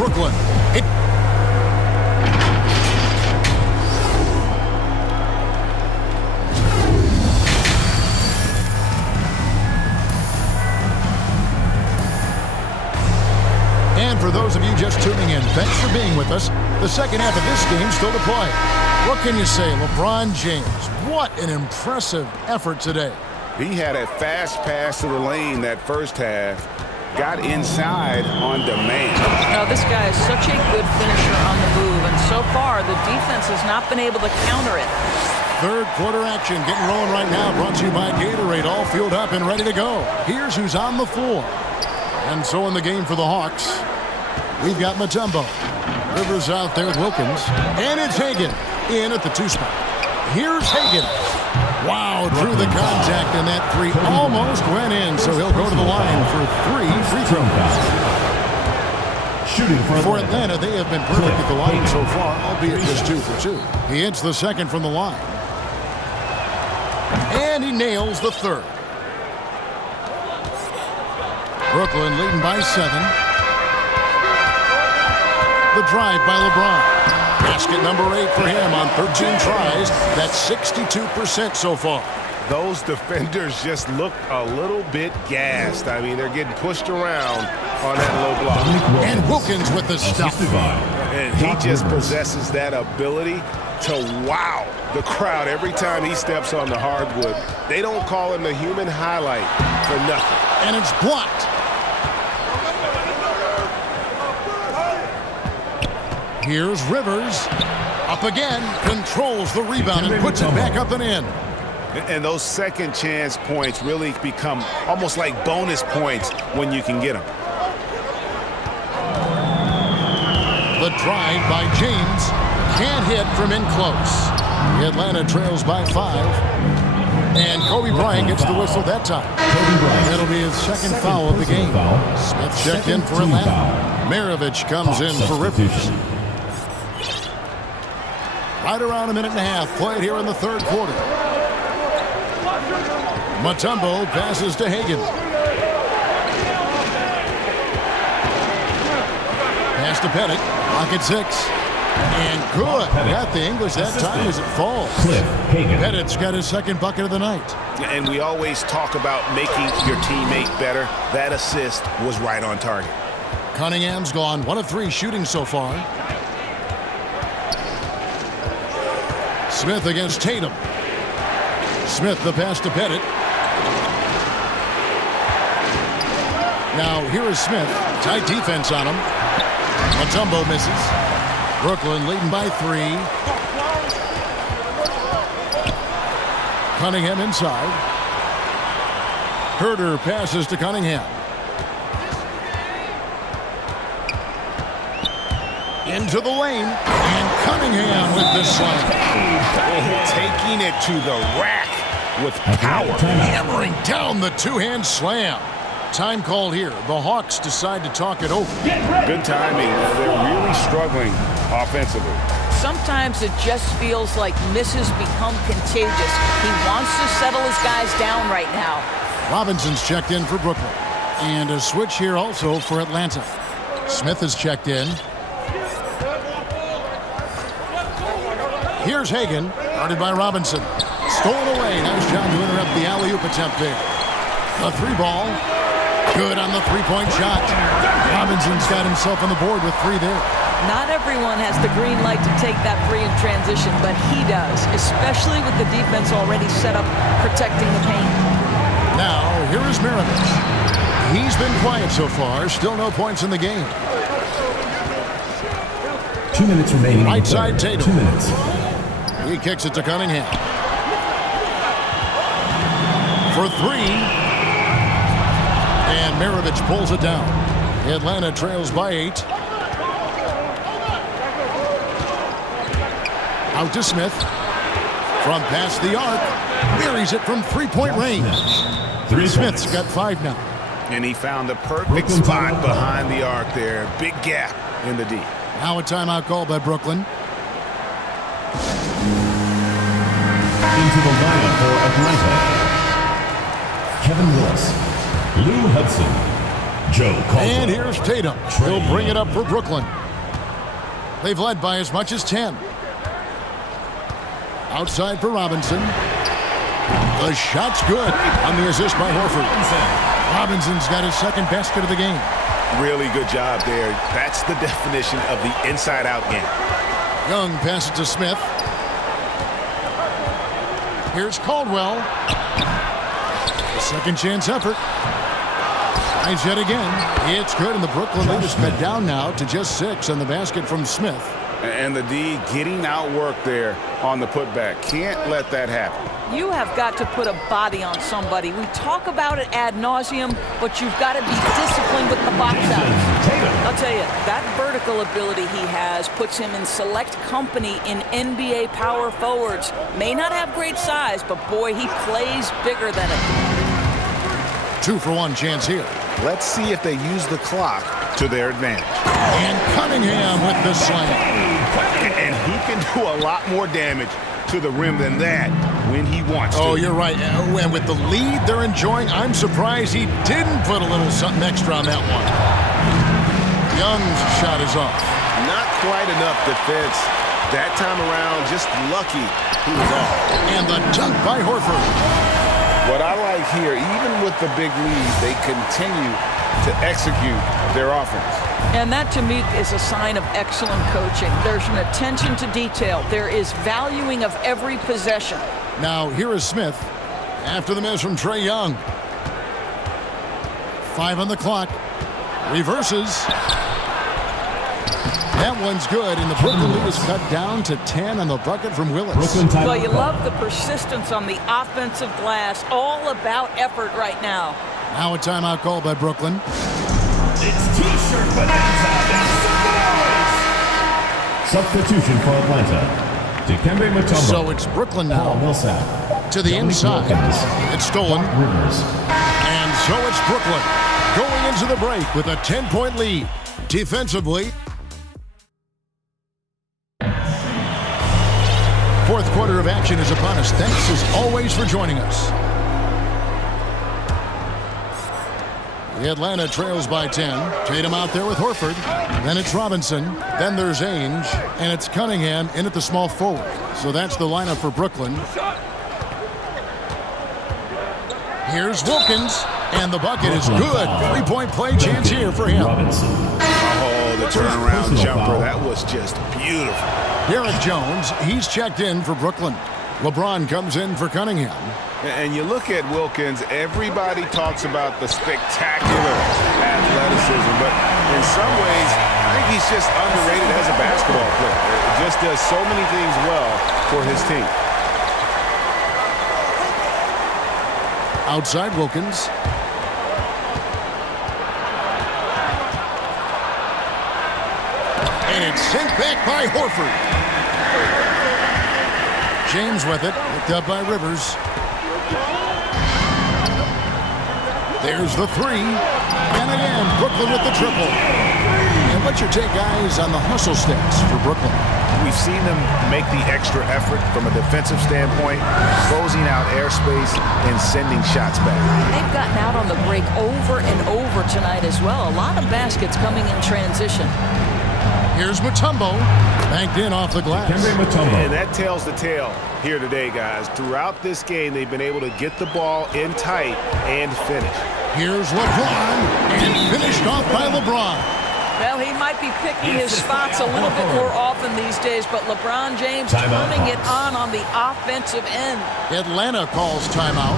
Brooklyn. And for those of you just tuning in, thanks for being with us. The second half of this game still to play. What can you say, LeBron James? What an impressive effort today. He had a fast pass to the lane that first half. Got inside on demand. Now, this guy is such a good finisher on the move, and so far the defense has not been able to counter it. Third quarter action getting rolling right now, brought to you by Gatorade, all fueled up and ready to go. Here's who's on the floor. And so in the game for the Hawks, we've got Mutombo. Rivers out there with Wilkins. And it's Hagan in at the 2 spot. Here's Hagan. Wow, drew the contact, and that three almost went in, so he'll go to the line for 3 free throws. Shooting For Atlanta, they have been perfect at the line so far, albeit just 2 for 2. He hits the second from the line. And he nails the third. Brooklyn leading by 7. The drive by LeBron. Basket number 8 for him on 13 tries. That's 62% so far. Those defenders just look a little bit gassed. I mean, they're getting pushed around on that low block. And Wilkins with the stuff. And he just possesses that ability to wow the crowd every time he steps on the hardwood. They don't call him the human highlight for nothing. And it's blocked. Here's Rivers. Up again. Controls the rebound and puts it back up and in. And those second chance points really become almost like bonus points when you can get them. The drive by James. Can't hit from in close. Atlanta trails by 5. And Kobe Bryant gets the whistle that time. That'll be his second foul of the game. Smith checked in for Atlanta. Maravich comes in for Rivers. Right around a minute and a half played here in the third quarter. Mutombo passes to Hagan. Pass to Pettit. Pocket 6. And good. Got the English that time as it falls. Pettit's got his second bucket of the night. And we always talk about making your teammate better. That assist was right on target. Cunningham's gone 1 of 3 shooting so far. Smith against Tatum. Smith the pass to Pettit. Now here is Smith. Tight defense on him. Mutombo misses. Brooklyn leading by 3. Cunningham inside. Herter passes to Cunningham. Into the lane. And Cunningham with the slam. Taking it to the rack with power. Hammering down the two-hand slam. Time called here. The Hawks decide to talk it over. Good timing. They're really struggling offensively. Sometimes it just feels like misses become contagious. He wants to settle his guys down right now. Robinson's checked in for Brooklyn. And a switch here also for Atlanta. Smith is checked in. Here's Hagan, guarded by Robinson. Stolen away. Nice job to interrupt the alley-oop attempt there. A 3 ball. Good on the 3-point shot. Robinson's got himself on the board with 3 there. Not everyone has the green light to take that 3 in transition, but he does, especially with the defense already set up protecting the paint. Now, here is Maravich. He's been quiet so far. Still no points in the game. 2 minutes remaining. Right side Tatum. 2 minutes. He kicks it to Cunningham. For 3. And Maravich pulls it down. Atlanta trails by 8. Out to Smith. From past the arc. Buries it from 3-point range. Smith's got 5 now. And he found the perfect spot behind the arc there. Big gap in the D. Now a timeout call by Brooklyn. Into the lineup for Atlanta. Kevin Willis, Lou Hudson, Joe Caldwell. And here's Tatum. He'll bring it up for Brooklyn. They've led by as much as 10. Outside for Robinson. The shot's good on the assist by Horford. Robinson's got his second basket of the game. Really good job there. That's the definition of the inside-out game. Young passes to Smith. Here's Caldwell. The second chance effort. Tries yet again. It's good, and the Brooklyn lead is cut down now to just 6 on the basket from Smith. And the D getting outworked there on the putback. Can't let that happen. You have got to put a body on somebody. We talk about it ad nauseum, but you've got to be disciplined with the box outs. I'll tell you, that vertical ability he has puts him in select company in NBA power forwards. May not have great size, but boy, he plays bigger than it. 2-for-1 chance here. Let's see if they use the clock to their advantage. And Cunningham with the slam. And he can do a lot more damage to the rim than that when he wants to. Oh, you're right. And with the lead they're enjoying, I'm surprised he didn't put a little something extra on that one. Young's shot is off. Not quite enough defense that time around. Just lucky he was off. And the dunk by Horford. What I like here, even with the big lead, they continue to execute their offense. And that, to me, is a sign of excellent coaching. There's an attention to detail. There is valuing of every possession. Now, here is Smith after the miss from Trae Young. 5 on the clock. Reverses. That one's good, and the Brooklyn lead is cut down to 10 on the bucket from Willis. Well, you love the persistence on the offensive glass. All about effort right now. Now a timeout call by Brooklyn. It's T-shirt bonanza. Substitution for Atlanta. Dikembe Mutombo. So it's Brooklyn Paul now Millsap. to the Dominique inside. Wilkins. It's stolen. Doc Rivers. And so it's Brooklyn going into the break with a 10-point lead. Defensively, fourth quarter of action is upon us. Thanks as always for joining us. The Atlanta trails by 10. Tatum out there with Horford. Then it's Robinson. Then there's Ainge. And it's Cunningham in at the small forward. So that's the lineup for Brooklyn. Here's Wilkins. And the bucket is good. 3-point play chance here for him. Robinson. Oh, the turnaround jumper. That was just beautiful. Derek Jones, he's checked in for Brooklyn. LeBron comes in for Cunningham. And you look at Wilkins, everybody talks about the spectacular athleticism, but in some ways, I think he's just underrated as a basketball player. He just does so many things well for his team. Outside Wilkins. And it's sent back by Horford. James with it, picked up by Rivers. There's the three. And again, Brooklyn with the triple. And what's your take, guys, on the hustle stats for Brooklyn? We've seen them make the extra effort from a defensive standpoint, closing out airspace and sending shots back. They've gotten out on the break over and over tonight as well. A lot of baskets coming in transition. Here's Mutombo, banked in off the glass. Dikembe Mutombo. And that tells the tale here today, guys. Throughout this game, they've been able to get the ball in tight and finish. Here's LeBron, and finished off by LeBron. Well, he might be picking his spots a little bit more often these days, but LeBron James turning it on the offensive end. Atlanta calls timeout.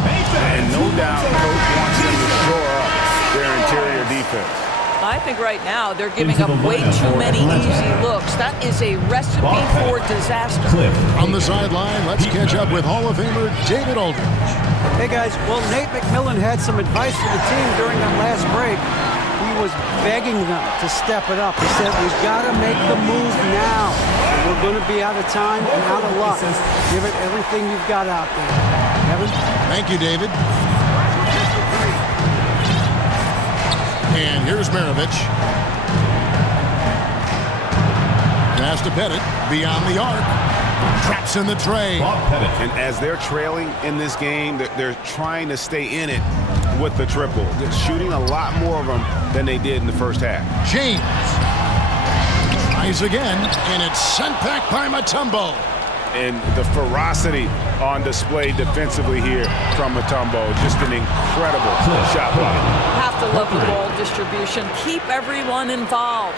And no doubt, Coach wants them to shore up their interior defense. I think right now they're giving up way too many easy looks. That is a recipe for disaster. Cliff. On the sideline, let's catch up with Hall of Famer David Aldridge. Hey guys, well, Nate McMillan had some advice for the team during that last break. He was begging them to step it up. He said, we've got to make the move now. We're going to be out of time and out of luck. Give it everything you've got out there. Evan? Thank you, David. And here's Maravich. Pass to Pettit, beyond the arc. Traps in the tray. Bob Pettit. And as they're trailing in this game, they're trying to stay in it with the triple. Just shooting a lot more of them than they did in the first half. James tries again, and it's sent back by Mutombo. And the ferocity on display defensively here from Mutombo. Just an incredible shot block. Have to love the ball distribution. Keep everyone involved.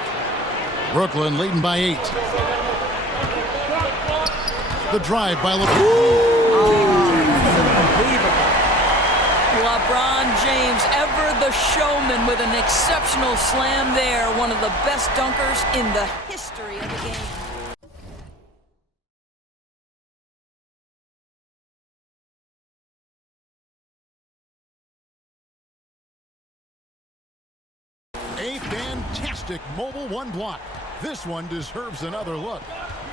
Brooklyn leading by 8. The drive by LeBron. LeBron James, ever the showman, with an exceptional slam there. One of the best dunkers in the history of the game. A fantastic mobile one block. This one deserves another look.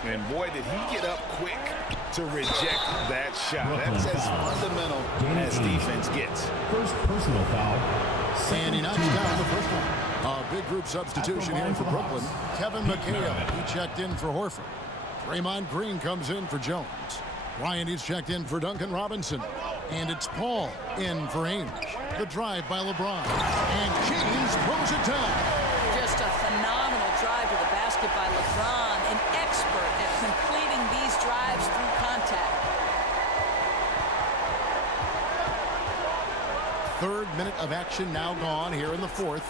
And boy, did he get up quick to reject that shot. That's as fundamental as defense gets. First personal foul. And he knocks down the first one. A big group substitution here for Brooklyn. Kevin McHale, he checked in for Horford. Draymond Green comes in for Jones. Ryan, he's checked in for Duncan Robinson. And it's Paul in for Ainge. The drive by LeBron. And James throws it down. Just a phenomenal drive to the basket by LeBron, an expert at completing these drives through contact. Third minute of action now gone here in the fourth.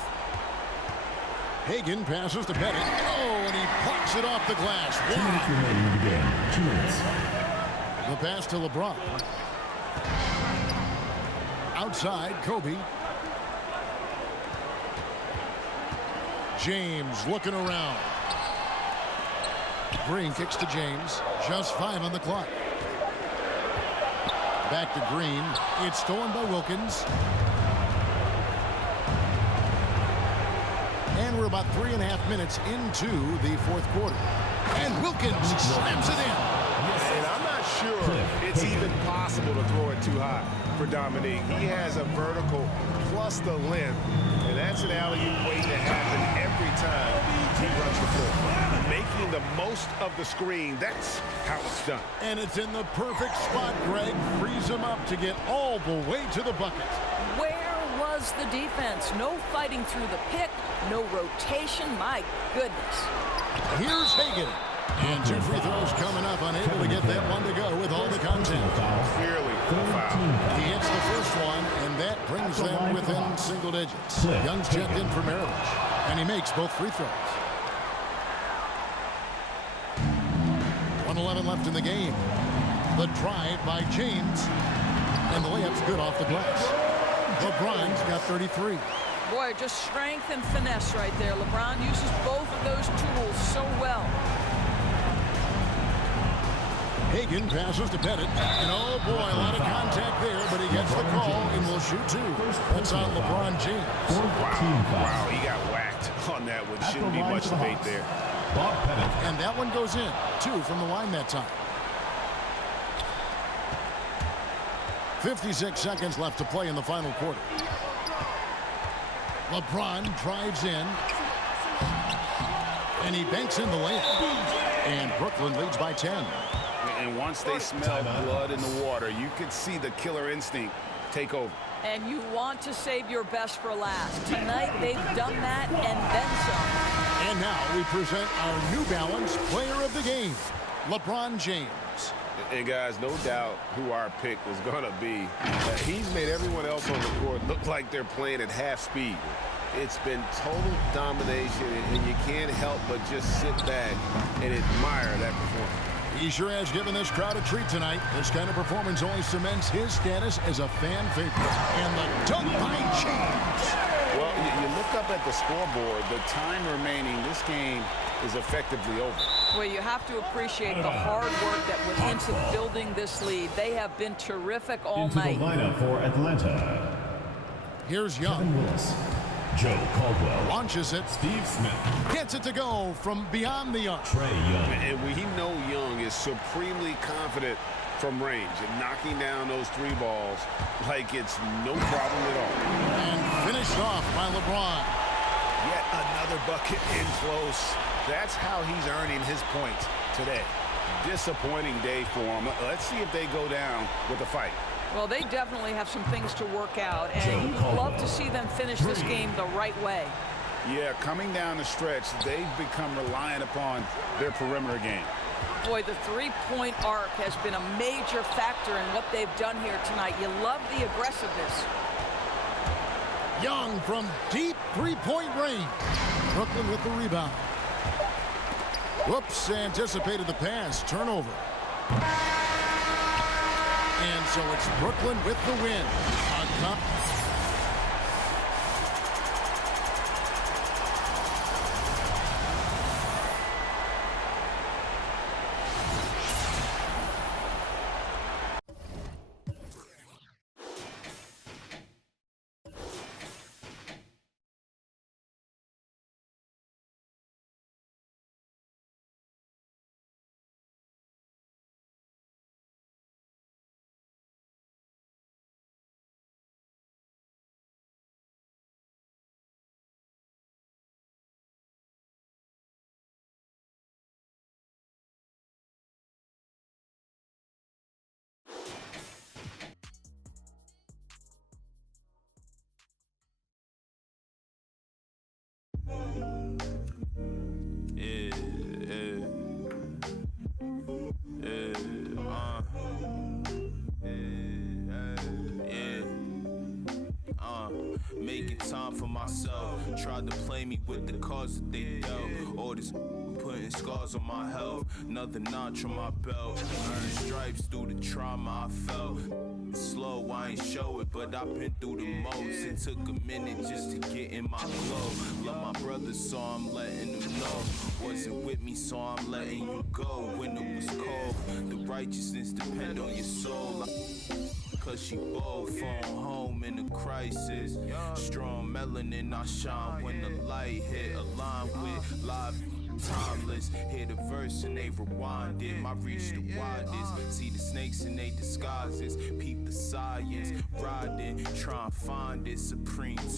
Hagan passes to Bennett. Oh, and he plucks it off the glass. 2 minutes remaining in the game. 2 minutes. The pass to LeBron. Outside, Kobe. James looking around. Green kicks to James. Just 5 on the clock. Back to Green. It's stolen by Wilkins. And we're about 3.5 minutes into the fourth quarter. And Wilkins slams it in. And I'm not sure it's even possible to throw it too high for Dominique. He has a vertical plus the length, and that's an alley-oop waiting to happen every time he runs the floor. Making the most of the screen, that's how it's done. And it's in the perfect spot, Greg. Frees him up to get all the way to the bucket. Where was the defense? No fighting through the pick, no rotation. My goodness. Here's Hagan. And 2 free throws coming up, unable to get that one to go with all the content. Clearly a foul. He hits the first one, and that brings them within single digits. Young's checked in for Maravich, and he makes both free throws. 1:11 left in the game. The drive by James, and the layup's good off the glass. LeBron's got 33. Boy, just strength and finesse right there. LeBron uses both of those tools so well. Hagan passes to Bennett, and oh boy, a lot of contact there, but he gets the call and will shoot 2. That's on LeBron James. Wow, he got whacked on that one. Shouldn't be much debate there. Bob Pettit. And that one goes in. 2 from the line that time. 56 seconds left to play in the final quarter. LeBron drives in, and he banks in the layup. And Brooklyn leads by 10. And once they smell blood in the water, you could see the killer instinct take over. And you want to save your best for last. Tonight, they've done that and then some. And now we present our New Balance player of the game, LeBron James. And guys, no doubt who our pick was going to be. He's made everyone else on the court look like they're playing at half speed. It's been total domination, and you can't help but just sit back and admire that performance. He sure has given this crowd a treat tonight. This kind of performance only cements his status as a fan favorite. And the dunk by James. Well, you look up at the scoreboard, the time remaining, this game is effectively over. Well, you have to appreciate the hard work that went into building this lead. They have been terrific all Into night. the lineup for Atlanta. Here's Kevin Young. Willis. Joe Caldwell. Launches it. Steve Smith. Gets it to go from beyond the arc. Trey Young. And we know Young is supremely confident from range and knocking down those 3 balls like it's no problem at all. And finished off by LeBron. Yet another bucket in close. That's how he's earning his points today. Disappointing day for him. Let's see if they go down with a fight. Well, they definitely have some things to work out, and you'd love to see them finish this game the right way. Yeah, coming down the stretch, they've become reliant upon their perimeter game. Boy, the three-point arc has been a major factor in what they've done here tonight. You love the aggressiveness. Young from deep three-point range. Brooklyn with the rebound. Whoops, anticipated the pass. Turnover. And so it's Brooklyn with the win. Making time for myself. Tried to play me with the cards that they dealt. All this putting scars on my health. Another notch on my belt. Earned stripes through the trauma I felt. Slow, I ain't show it, but I've been through the most. It took a minute just to get in my flow. Love my brothers, so I'm letting them know. Wasn't with me, so I'm letting you go. When it was cold, the righteousness depend on your soul. Cause she bold, phone home in a crisis. Strong melanin, I shine when the light hit. Aligned with live timeless. Hear the verse and they rewind it. My reach the widest. See the snakes in they disguises. Peep the science. Riding, try and find it. Supreme time.